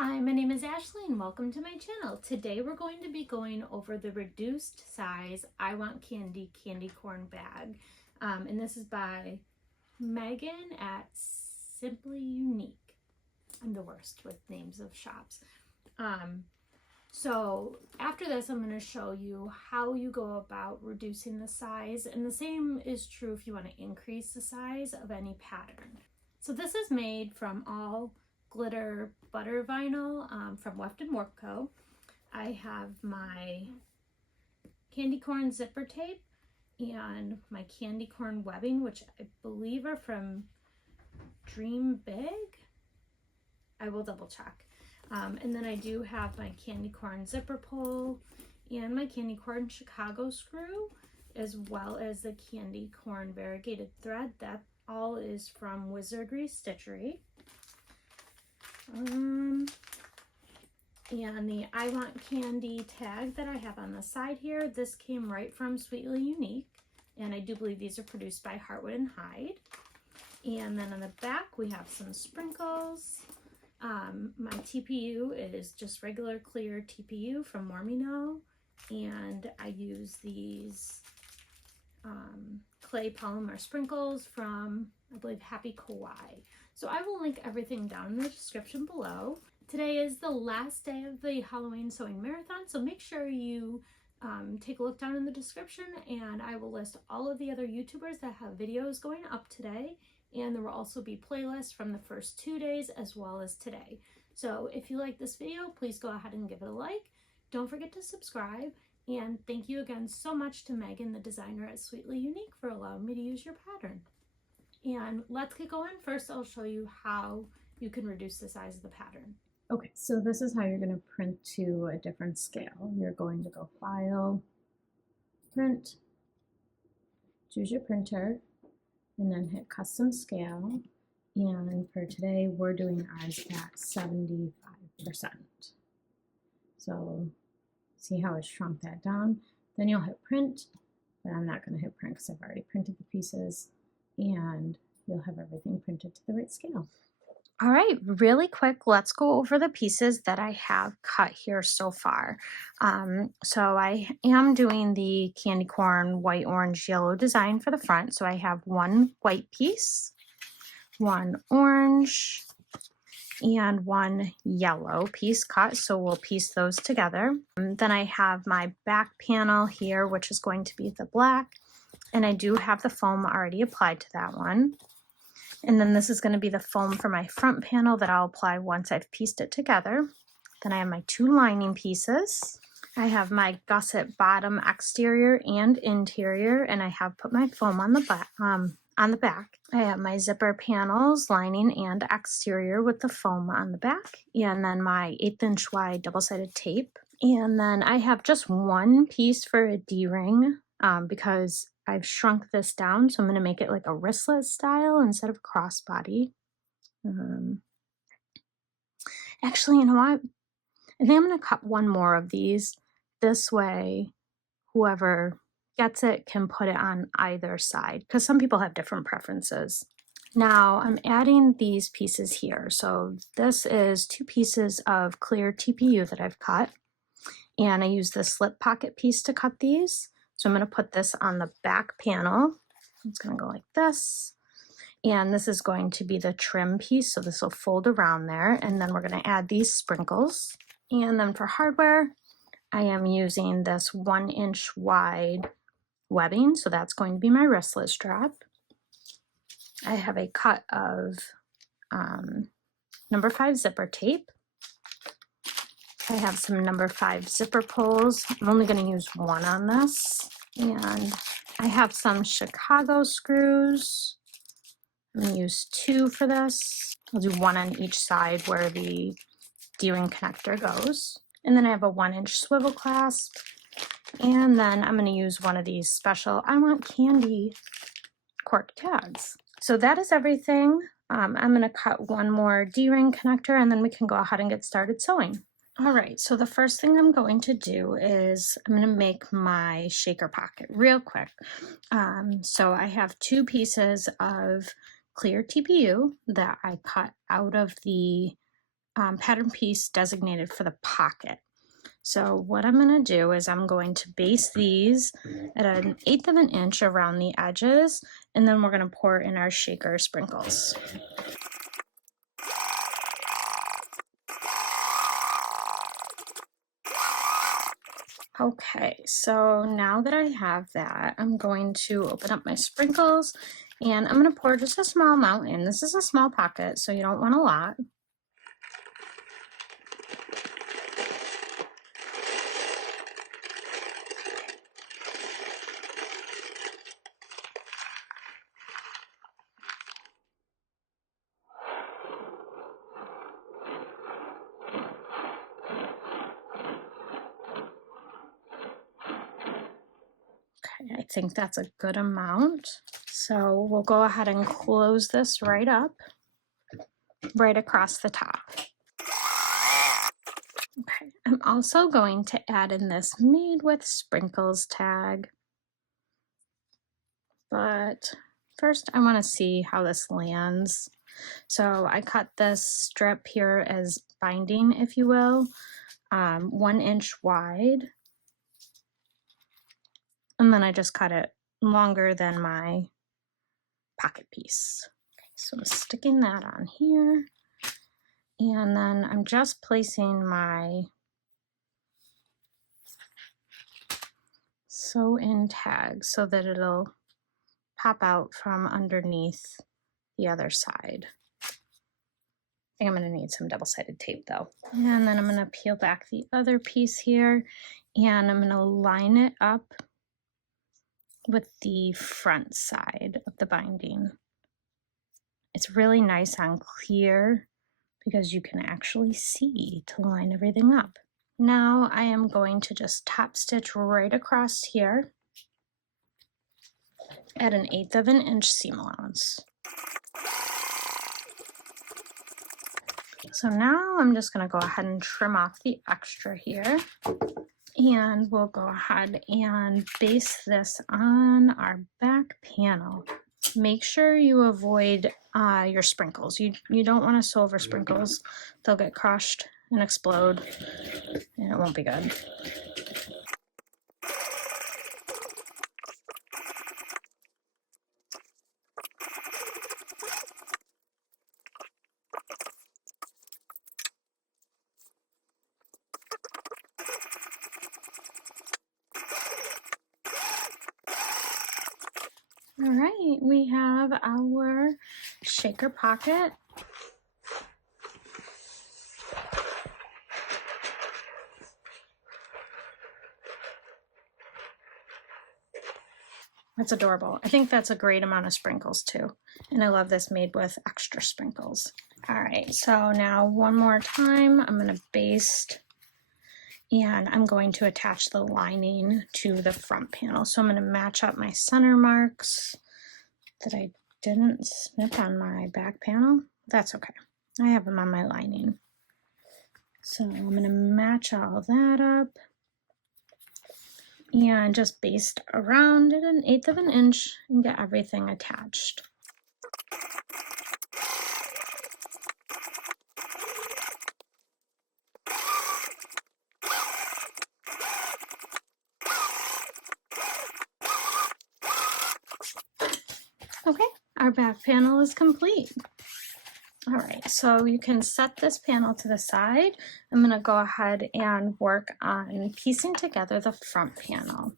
Hi, my name is Ashley and welcome to my channel. Today we're going to be going over the reduced size I Want Candy candy corn bag. And this is by Megan at Simply Unique. I'm the worst with names of shops. So after this, I'm going to show you how you go about reducing the size. And the same is true if you want to increase the size of any pattern. So this is made from all glitter butter vinyl from Weft and Warpco. I have my candy corn zipper tape and my candy corn webbing, which I believe are from Dream Big. I will double check. And then I do have my candy corn zipper pull and my candy corn Chicago screw, as well as the candy corn variegated thread. That all is from Wizardry Stitchery. And the I Want Candy tag that I have on the side here, this came right from Sweetly Unique, and I do believe these are produced by Heartwood and Hyde. And then on the back we have some sprinkles. My TPU is just regular clear TPU from Mormino, and I use these clay polymer sprinkles from, I believe, Happy Kawaii. So I will link everything down in the description below. Today is the last day of the Halloween sewing marathon, so make sure you take a look down in the description, and I will list all of the other YouTubers that have videos going up today, and there will also be playlists from the first 2 days as well as today. So if you like this video, please go ahead and give it a like. Don't forget to subscribe, and thank you again so much to Megan, the designer at Sweetly Unique, for allowing me to use your pattern. And let's get going. First, I'll show you how you can reduce the size of the pattern. Okay, so this is how you're going to print to a different scale. You're going to go File, Print, choose your printer, and then hit Custom Scale. And for today, we're doing ours at 75%. So see how I shrunk that down? Then you'll hit Print, but I'm not going to hit Print because I've already printed the pieces, and you'll have everything printed to the right scale. All right, really quick, let's go over the pieces that I have cut here so far. So I am doing the candy corn white, orange, yellow design for the front. So I have one white piece, one orange, and one yellow piece cut. So we'll piece those together. Then I have my back panel here, which is going to be the black. And I do have the foam already applied to that one. And then this is going to be the foam for my front panel that I'll apply once I've pieced it together. Then I have my two lining pieces. I have my gusset bottom exterior and interior, and I have put my foam on the back. I have my zipper panels, lining and exterior with the foam on the back, and then my 1/8 inch wide double-sided tape. And then I have just one piece for a D-ring because I've shrunk this down, so I'm going to make it like a wristlet style instead of a crossbody. Actually, you know what? I think I'm going to cut one more of these. This way, whoever gets it can put it on either side, because some people have different preferences. Now I'm adding these pieces here. So this is 2 pieces of clear TPU that I've cut, and I use the slip pocket piece to cut these. So I'm going to put this on the back panel. It's going to go like this. And this is going to be the trim piece. So this will fold around there. And then we're going to add these sprinkles. And then for hardware, I am using this 1 inch wide webbing. So that's going to be my wristlet strap. I have a cut of number 5 zipper tape. I have some number 5 zipper pulls. I'm only going to use one on this. And I have some Chicago screws. I'm going to use 2 for this. I'll do 1 on each side where the D-ring connector goes. And then I have a 1 inch swivel clasp. And then I'm going to use one of these special I Want Candy cork tags. So that is everything. I'm going to cut one more D-ring connector, and then we can go ahead and get started sewing. All right, so the first thing I'm going to do is I'm going to make my shaker pocket real quick. So I have 2 pieces of clear TPU that I cut out of the pattern piece designated for the pocket. So what I'm going to do is I'm going to base these at 1/8 of an inch around the edges, and then we're going to pour in our shaker sprinkles. Okay, so now that I have that, I'm going to open up my sprinkles and I'm going to pour just a small amount in. This is a small pocket, so you don't want a lot. Okay, I think that's a good amount. So we'll go ahead and close this right up, right across the top. Okay, I'm also going to add in this Made with Sprinkles tag. But first I want to see how this lands. So I cut this strip here as binding, if you will, 1 inch wide. And then I just cut it longer than my pocket piece. Okay, so I'm sticking that on here. And then I'm just placing my sew in tag so that it'll pop out from underneath the other side. I think I'm going to need some double-sided tape though. And then I'm going to peel back the other piece here and I'm going to line it up with the front side of the binding. It's really nice on clear because you can actually see to line everything up. Now I am going to just top stitch right across here at 1/8 of an inch seam allowance. So now I'm just going to go ahead and trim off the extra here, and we'll go ahead and base this on our back panel. Make sure you avoid your sprinkles. You don't want to sew over sprinkles. They'll get crushed and explode, and it won't be good. All right, we have our shaker pocket. That's adorable. I think that's a great amount of sprinkles too. And I love this made with extra sprinkles. All right, so now one more time, I'm going to baste and I'm going to attach the lining to the front panel. So I'm going to match up my center marks that I didn't snip on my back panel. That's okay. I have them on my lining. So I'm going to match all that up and just baste around at 1/8 of an inch and get everything attached. Okay, our back panel is complete. All right, so you can set this panel to the side. I'm going to go ahead and work on piecing together the front panel.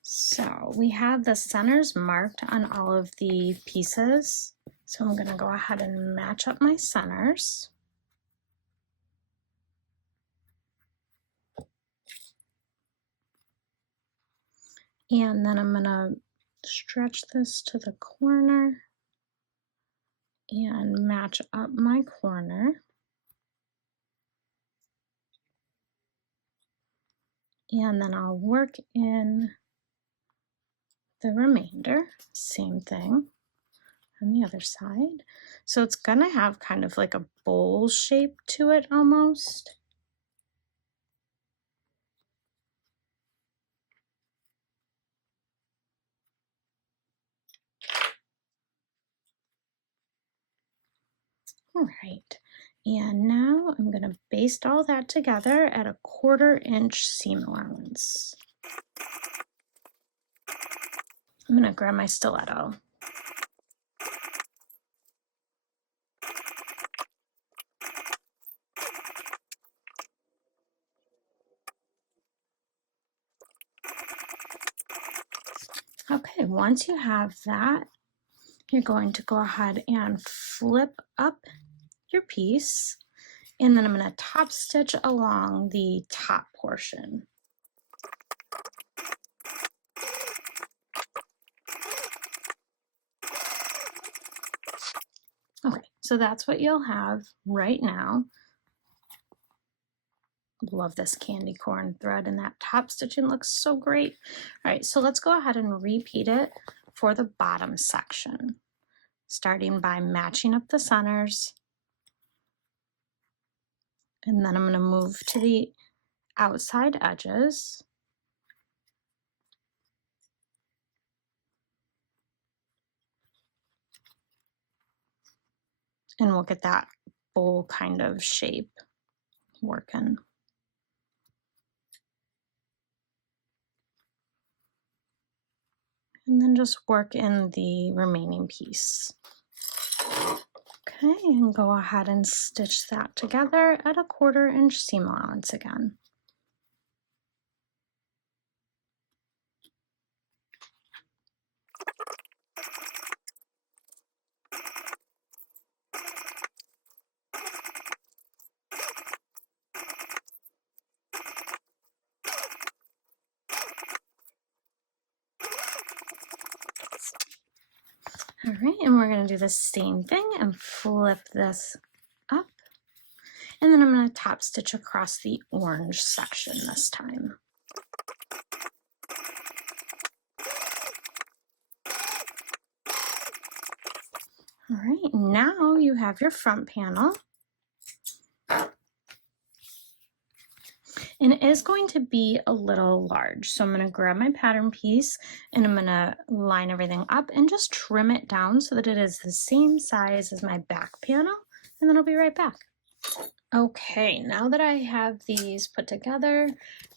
So we have the centers marked on all of the pieces. So I'm going to go ahead and match up my centers. And then I'm going to stretch this to the corner and match up my corner. And then I'll work in the remainder, same thing on the other side. So it's gonna have kind of like a bowl shape to it almost. All right, And now I'm going to baste all that together at a 1/4 inch seam allowance. I'm going to grab my stiletto. Okay, once you have that, you're going to go ahead and flip up your piece, and then I'm going to top stitch along the top portion. Okay, so that's what you'll have right now. Love this candy corn thread, and that top stitching looks so great. All right, so let's go ahead and repeat it for the bottom section, starting by matching up the centers. And then I'm going to move to the outside edges. And we'll get that bowl kind of shape working. And then just work in the remaining piece. Okay, and go ahead and stitch that together at a 1/4 inch seam allowance again. All right, and we're going to do the same thing and flip this up. And then I'm going to top stitch across the orange section this time. All right, now you have your front panel. And it is going to be a little large. So I'm going to grab my pattern piece and I'm going to line everything up and just trim it down so that it is the same size as my back panel. And then I'll be right back. Okay, now that I have these put together,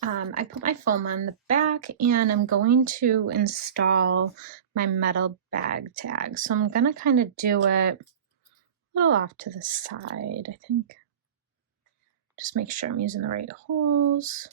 I put my foam on the back and I'm going to install my metal bag tag. So I'm going to kind of do it a little off to the side, I think. Just make sure I'm using the right holes.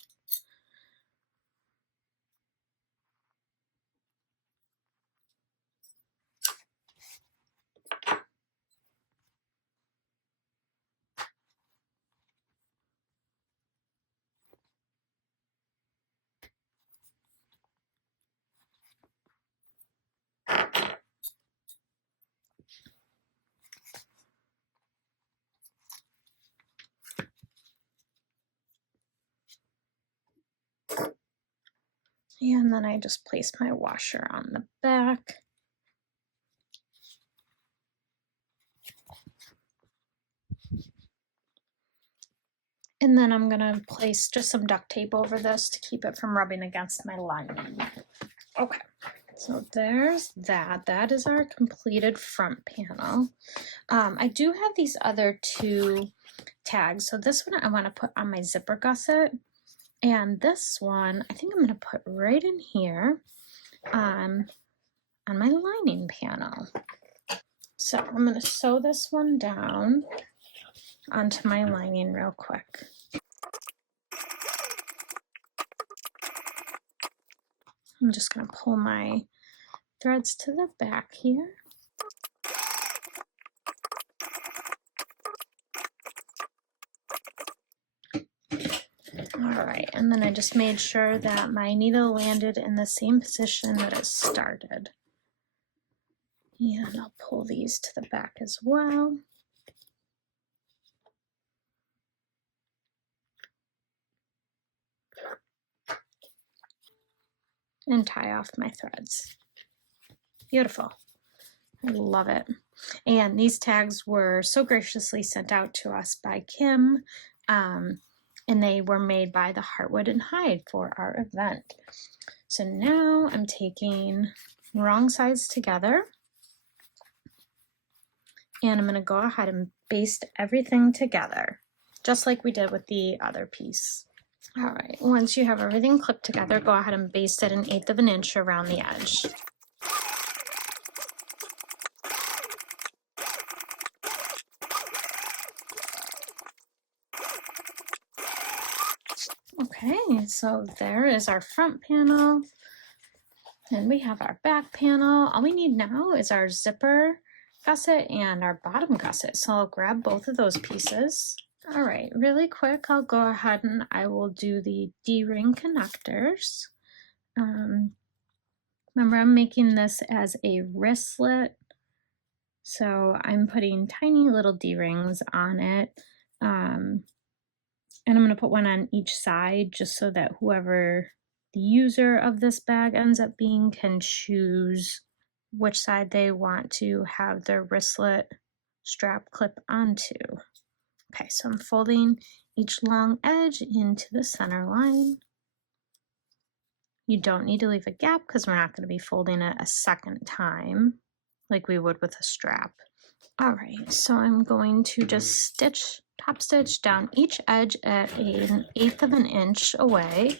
And then I just place my washer on the back. And then I'm gonna place just some duct tape over this to keep it from rubbing against my lining. Okay, so there's that. That is our completed front panel. I do have these other 2 tags. So this one I wanna put on my zipper gusset. And this one, I think I'm gonna put right in here on my lining panel. So I'm gonna sew this one down onto my lining real quick. I'm just gonna pull my threads to the back here. All right, and then I just made sure that my needle landed in the same position that it started. And I'll pull these to the back as well. And tie off my threads. Beautiful. I love it. And these tags were so graciously sent out to us by Kim. And they were made by the Heartwood and Hide for our event. So now I'm taking wrong sides together And I'm going to go ahead and baste everything together, just like we did with the other piece. All right, once you have everything clipped together, go ahead and baste it 1/8 of an inch around the edge. Okay, so there is our front panel. And we have our back panel. All we need now is our zipper gusset and our bottom gusset. So I'll grab both of those pieces. All right, really quick, I'll go ahead and I will do the D-ring connectors. Remember, I'm making this as a wristlet. So I'm putting tiny little D-rings on it. And I'm going to put one on each side just so that whoever the user of this bag ends up being can choose which side they want to have their wristlet strap clip onto. Okay, so I'm folding each long edge into the center line. You don't need to leave a gap because we're not going to be folding it a second time like we would with a strap. All right, so I'm going to just top stitch down each edge at 1/8 of an inch away.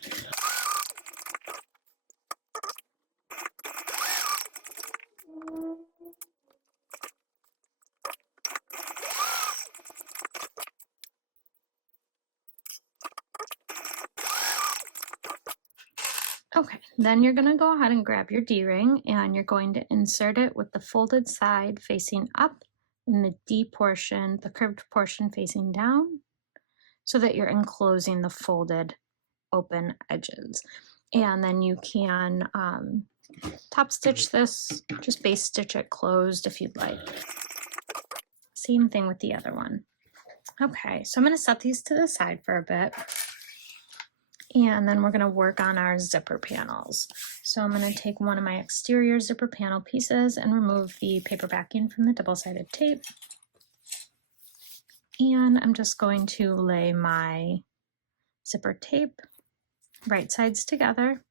Okay, then you're going to go ahead and grab your D-ring and you're going to insert it with the folded side facing up and the D portion, the curved portion facing down, so that you're enclosing the folded open edges. And then you can top stitch this, just base stitch it closed if you'd like. Same thing with the other one. Okay, so I'm going to set these to the side for a bit. And then we're going to work on our zipper panels. So I'm going to take one of my exterior zipper panel pieces and remove the paper backing from the double-sided tape. And I'm just going to lay my zipper tape right sides together.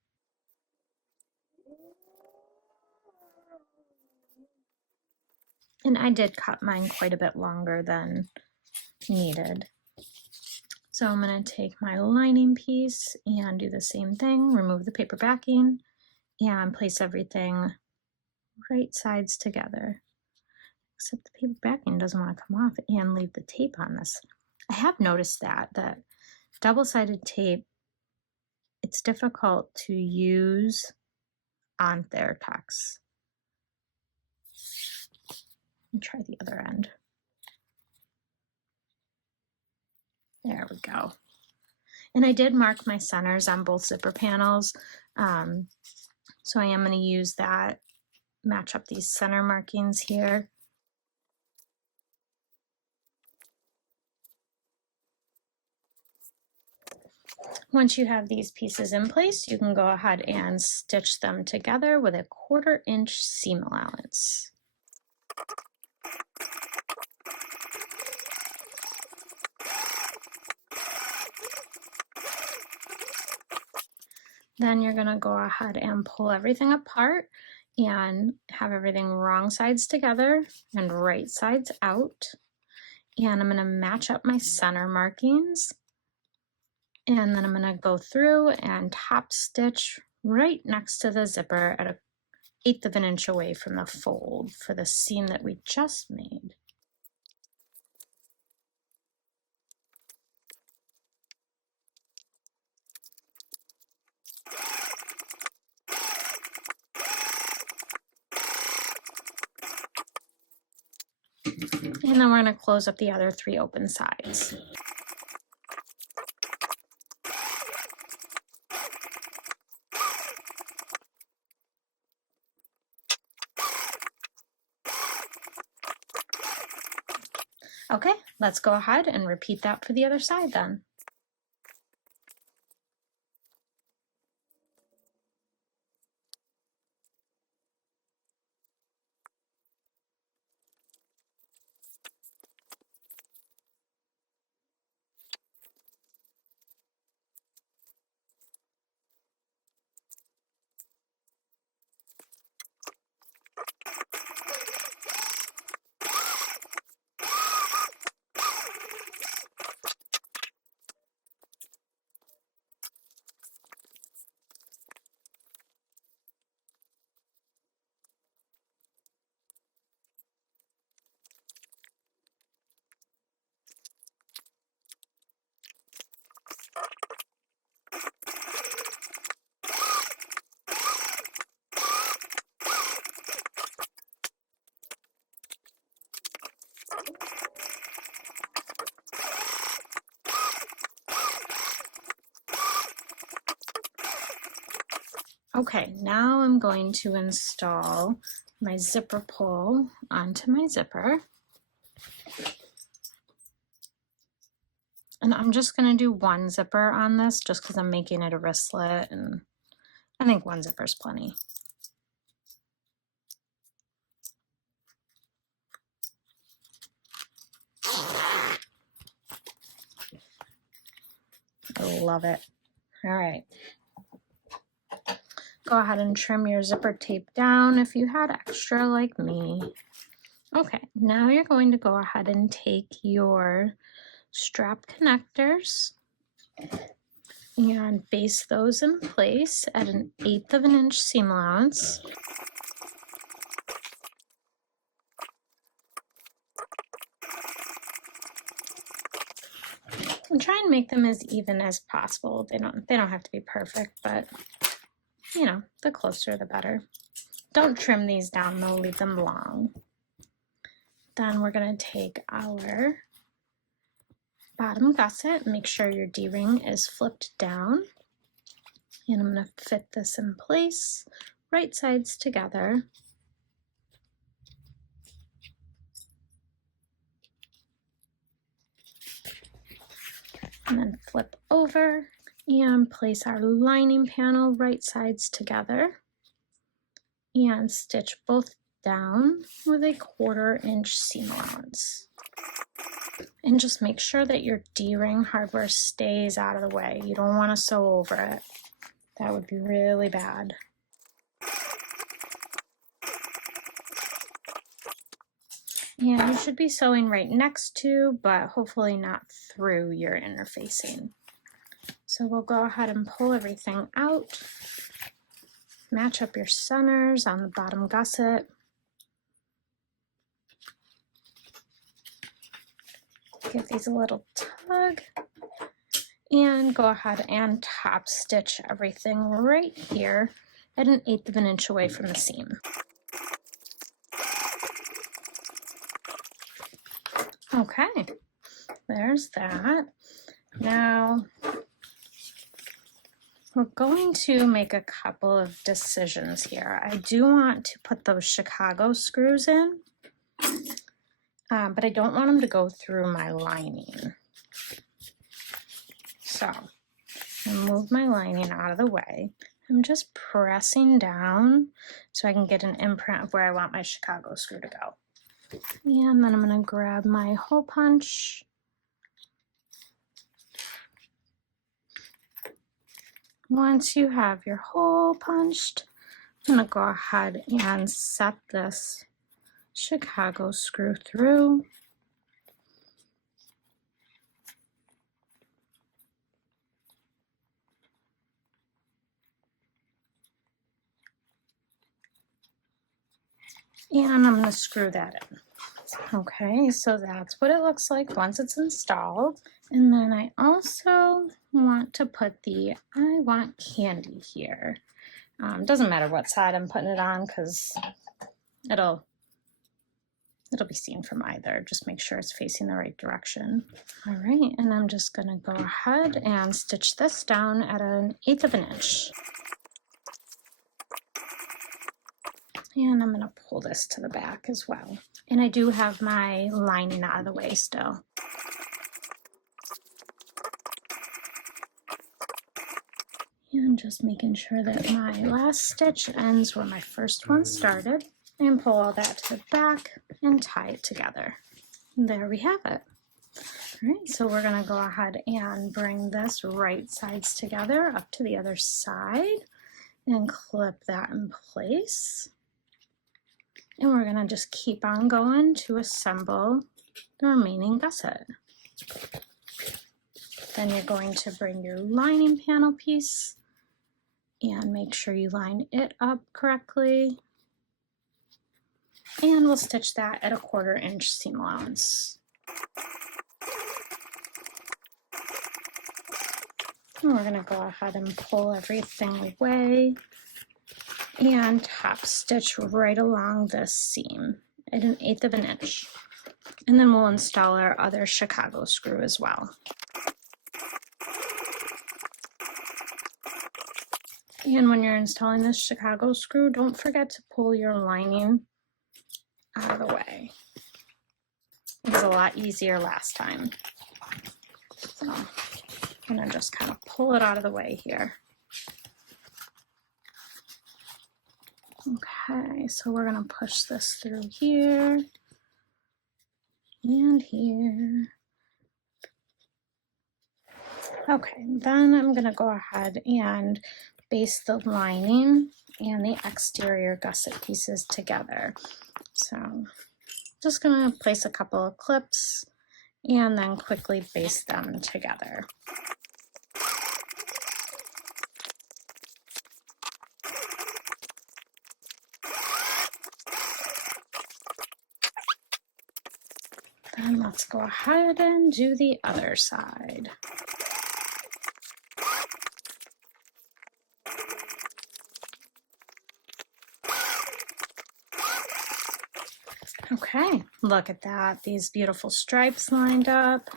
And I did cut mine quite a bit longer than needed. So I'm going to take my lining piece and do the same thing, remove the paper backing, and place everything right sides together. Except the paper backing doesn't want to come off and leave the tape on this. I have noticed that double-sided tape, it's difficult to use on Theratex. Let me try the other end. There we go. And I did mark my centers on both zipper panels. So I am going to use that, match up these center markings here. Once you have these pieces in place, you can go ahead and stitch them together with a 1/4 inch seam allowance. Then you're going to go ahead and pull everything apart and have everything wrong sides together and right sides out. And I'm going to match up my center markings. And then I'm going to go through and top stitch right next to the zipper at 1/8 of an inch away from the fold for the seam that we just made. And then we're going to close up the other 3 open sides. Okay, let's go ahead and repeat that for the other side then. Okay, now I'm going to install my zipper pull onto my zipper. And I'm just gonna do one zipper on this just because I'm making it a wristlet, and I think one zipper is plenty. I love it. All right. Go ahead and trim your zipper tape down if you had extra like me. Okay, now you're going to go ahead and take your strap connectors and base those in place at 1/8 of an inch seam allowance. And try and make them as even as possible. They don't have to be perfect, but you know, the closer the better. Don't trim these down though, leave them long. Then we're going to take our bottom gusset, make sure your D-ring is flipped down. And I'm going to fit this in place, right sides together. And then flip over and place our lining panel right sides together and stitch both down with a 1/4 inch seam allowance. And just make sure that your D-ring hardware stays out of the way. You don't want to sew over it. That would be really bad. And you should be sewing right next to, but hopefully not through your interfacing. So we'll go ahead and pull everything out. Match up your centers on the bottom gusset. Give these a little tug. And go ahead and top stitch everything right here at 1/8 of an inch away from the seam. Okay, there's that. Now we're going to make a couple of decisions here. I do want to put those Chicago screws in, but I don't want them to go through my lining. So I move my lining out of the way. I'm just pressing down so I can get an imprint of where I want my Chicago screw to go. And then I'm going to grab my hole punch. Once you have your hole punched, I'm going to go ahead and set this Chicago screw through. And I'm going to screw that in. Okay, so that's what it looks like once it's installed. And then I also want to put the I Want Candy here. Doesn't matter what side I'm putting it on because it'll be seen from either. Just make sure it's facing the right direction. All right, and I'm just going to go ahead and stitch this down at 1/8 of an inch. And I'm going to pull this to the back as well. And I do have my lining out of the way still. And just making sure that my last stitch ends where my first one started. And pull all that to the back and tie it together. And there we have it. All right, so we're going to go ahead and bring this right sides together up to the other side and clip that in place. And we're going to just keep on going to assemble the remaining gusset. Then you're going to bring your lining panel piece and make sure you line it up correctly. And we'll stitch that at a 1/4 inch seam allowance. And we're going to go ahead and pull everything away and top stitch right along this seam at 1/8 of an inch. And then we'll install our other Chicago screw as well. And when you're installing this Chicago screw, don't forget to pull your lining out of the way. It was a lot easier last time. So I'm gonna just kind of pull it out of the way here. Okay, so we're gonna push this through here and here. Okay, then I'm gonna go ahead and baste the lining and the exterior gusset pieces together. So just gonna place a couple of clips and then quickly baste them together. Then let's go ahead and do the other side. Okay, look at that. These beautiful stripes lined up.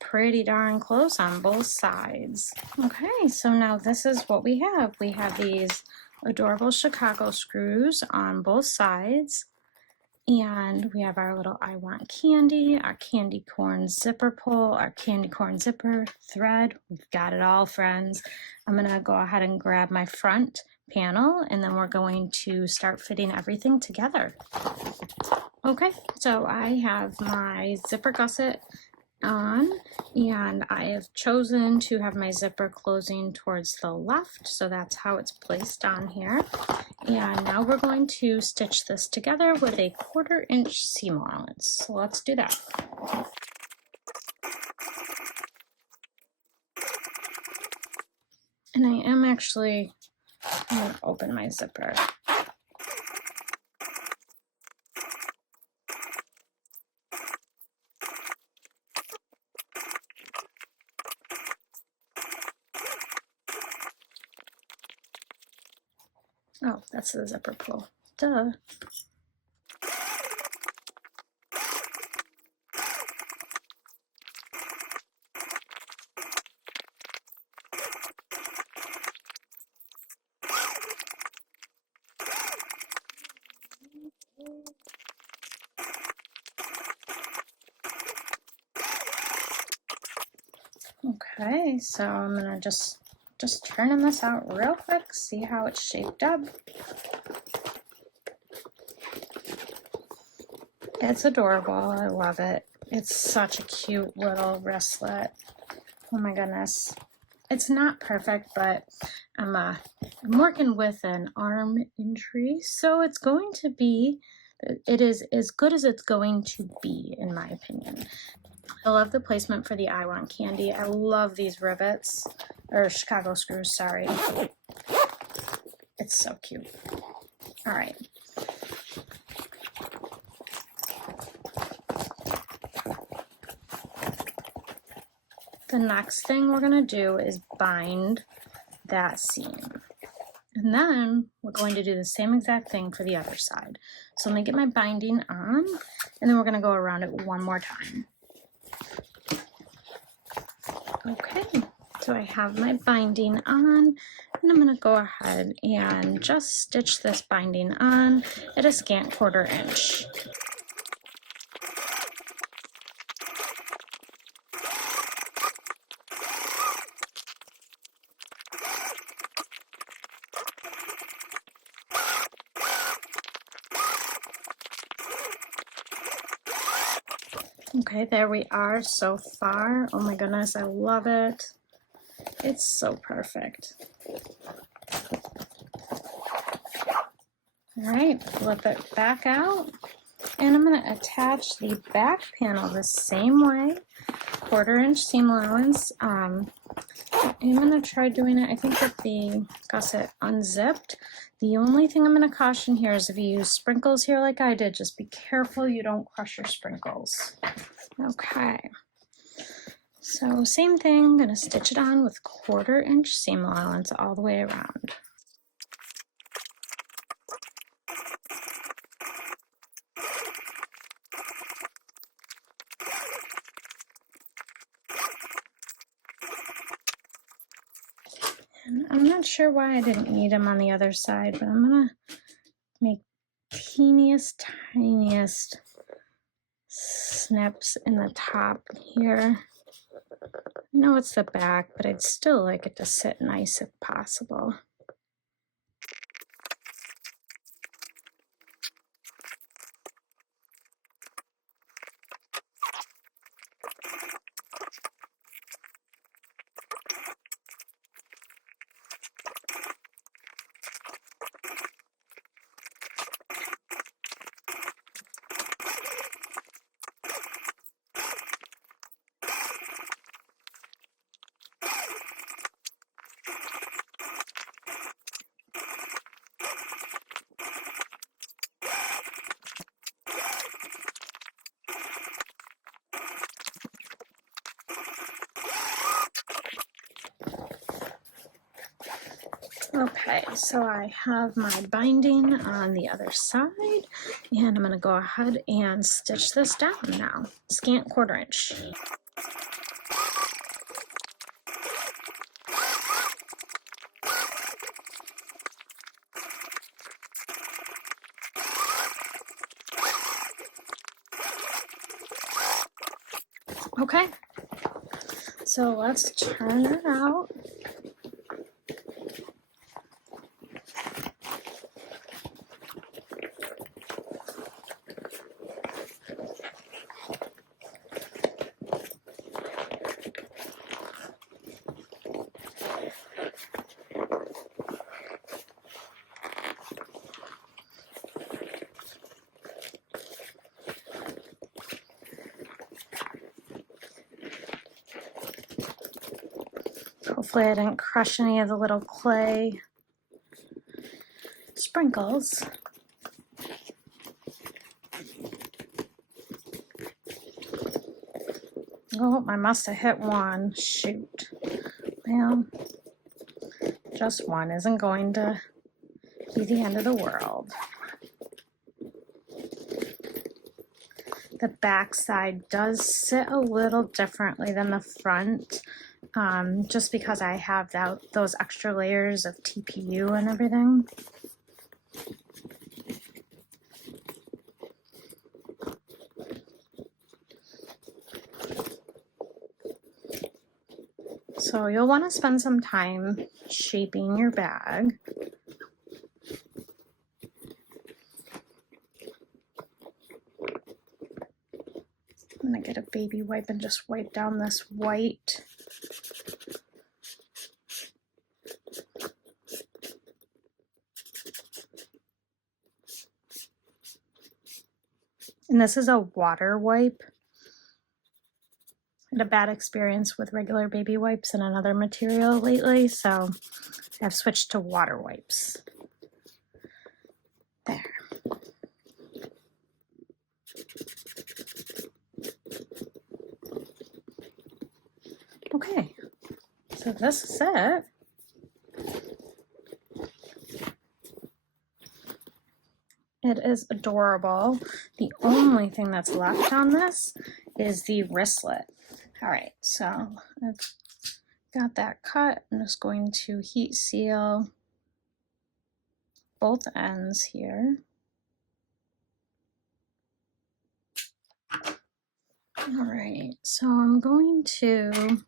Pretty darn close on both sides. Okay, so now this is what we have. We have these adorable Chicago screws on both sides. And we have our little I Want Candy, our candy corn zipper pull, our candy corn zipper thread. We've got it all, friends. I'm gonna go ahead and grab my front panel and then we're going to start fitting everything together. Okay, so I have my zipper gusset on and I have chosen to have my zipper closing towards the left, so that's how it's placed on here. And now we're going to stitch this together with a 1/4 inch seam allowance. So let's do that. And I am actually going to open my zipper. Oh, that's the zipper pull. Duh. Okay, so I'm gonna just turning this out real quick, see how it's shaped up. It's adorable, I love it. It's such a cute little wristlet. Oh my goodness. It's not perfect, but I'm working with an arm injury, so it's going to be, it is as good as it's going to be, in my opinion. I love the placement for the I Want Candy. I love these rivets, or Chicago screws, sorry. It's so cute. All right. The next thing we're gonna do is bind that seam. And then we're going to do the same exact thing for the other side. So let me get my binding on, and then we're gonna go around it one more time. Okay, so I have my binding on, and I'm gonna go ahead and just stitch this binding on at a scant 1/4 inch. Okay, there we are so far. Oh my goodness, I love it. It's so perfect. All right, flip it back out. And I'm gonna attach the back panel the same way, 1/4 inch seam allowance. I'm gonna try doing it, I think, with the gusset unzipped. The only thing I'm gonna caution here is if you use sprinkles here like I did, just be careful you don't crush your sprinkles. Okay, so same thing, I'm gonna stitch it on with 1/4 inch seam allowance all the way around. And I'm not sure why I didn't need them on the other side, but I'm gonna make teeniest, tiniest snips in the top here. I know it's the back, but I'd still like it to sit nice if possible. Okay, so I have my binding on the other side, and I'm going to go ahead and stitch this down now. Scant 1/4 inch. Okay, so let's turn it out. Hopefully I didn't crush any of the little clay sprinkles. Oh, I must have hit one. Shoot. Well, just one isn't going to be the end of the world. The back side does sit a little differently than the front, just because I have those extra layers of TPU and everything. So you'll want to spend some time shaping your bag. I'm going to get a baby wipe and just wipe down this white. And this is a water wipe. I had a bad experience with regular baby wipes and another material lately, so I've switched to water wipes. There. Okay, so this is it. It is adorable. The only thing that's left on this is the wristlet. All right, so I've got that cut. I'm just going to heat seal both ends here. All right, so I'm going to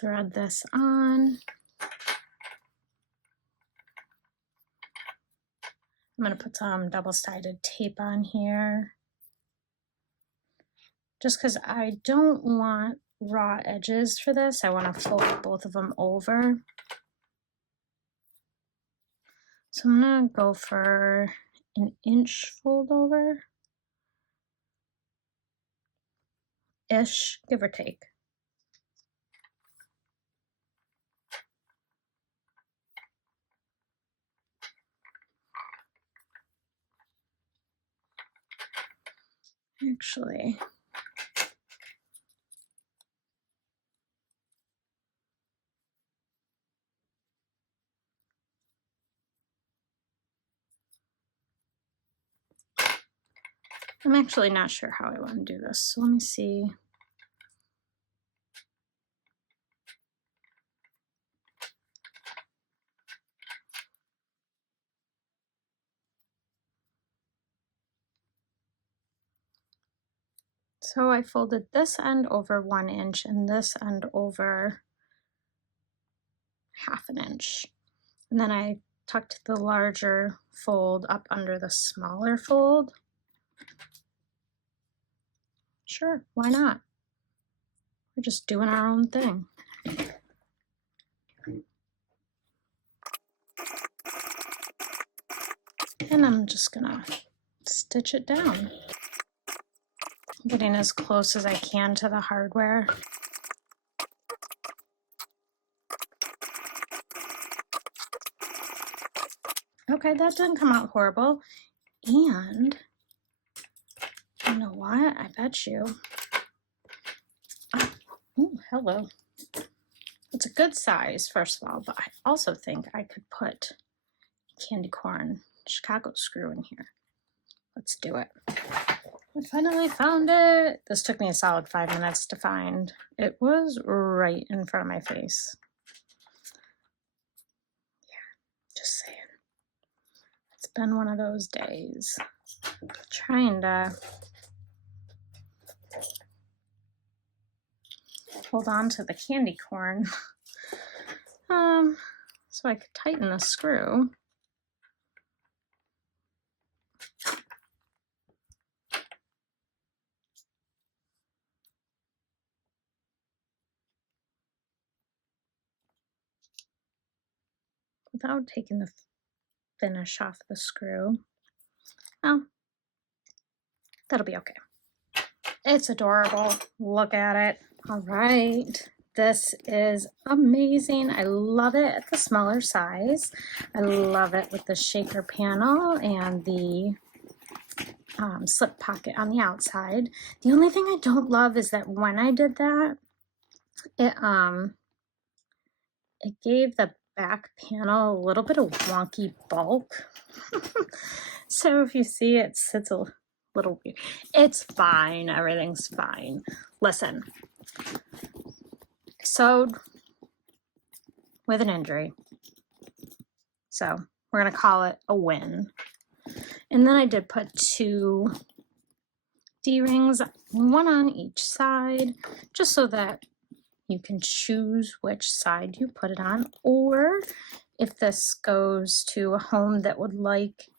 thread this on. I'm going to put some double-sided tape on here, just because I don't want raw edges for this. I want to fold both of them over. So I'm going to go for an inch fold over. Ish, give or take. Actually, I'm actually not sure how I want to do this. So let me see. So I folded this end over 1 inch and this end over 1/2 inch. And then I tucked the larger fold up under the smaller fold. Sure, why not? We're just doing our own thing. And I'm just gonna stitch it down. Getting as close as I can to the hardware. Okay, that didn't come out horrible. And you know what? I bet you. Oh, hello. It's a good size, first of all, but I also think I could put candy corn Chicago screw in here. Let's do it. I finally found it. This took me a solid 5 minutes to find. It was right in front of my face. Yeah, just saying. It's been one of those days. Trying to hold on to the candy corn so I could tighten the screw. Without taking the finish off the screw. Oh, that'll be okay. It's adorable. Look at it. All right. This is amazing. I love it at the smaller size. I love it with the shaker panel and the slip pocket on the outside. The only thing I don't love is that when I did that, it gave the back panel a little bit of wonky bulk. So if you see it sits a little weird. It's fine. Everything's fine. Listen, I sewed with an injury. So we're going to call it a win. And then I did put 2 D-rings, one on each side, just so that you can choose which side you put it on. Or if this goes to a home that would like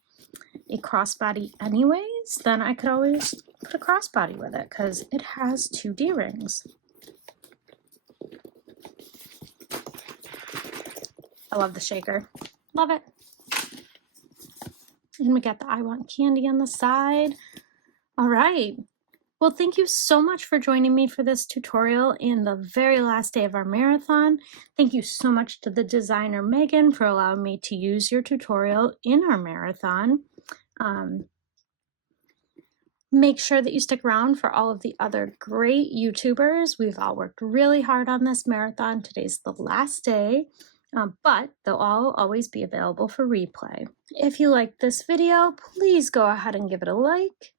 a crossbody anyways, then I could always put a crossbody with it because it has 2 D-rings. I love the shaker. Love it. And we got the I Want Candy on the side. All right. Well, thank you so much for joining me for this tutorial in the very last day of our marathon. Thank you so much to the designer Megan for allowing me to use your tutorial in our marathon. Make sure that you stick around for all of the other great YouTubers. We've all worked really hard on this marathon. Today's the last day, but they'll all always be available for replay. If you like this video, please go ahead and give it a like.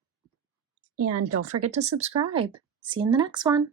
And don't forget to subscribe. See you in the next one.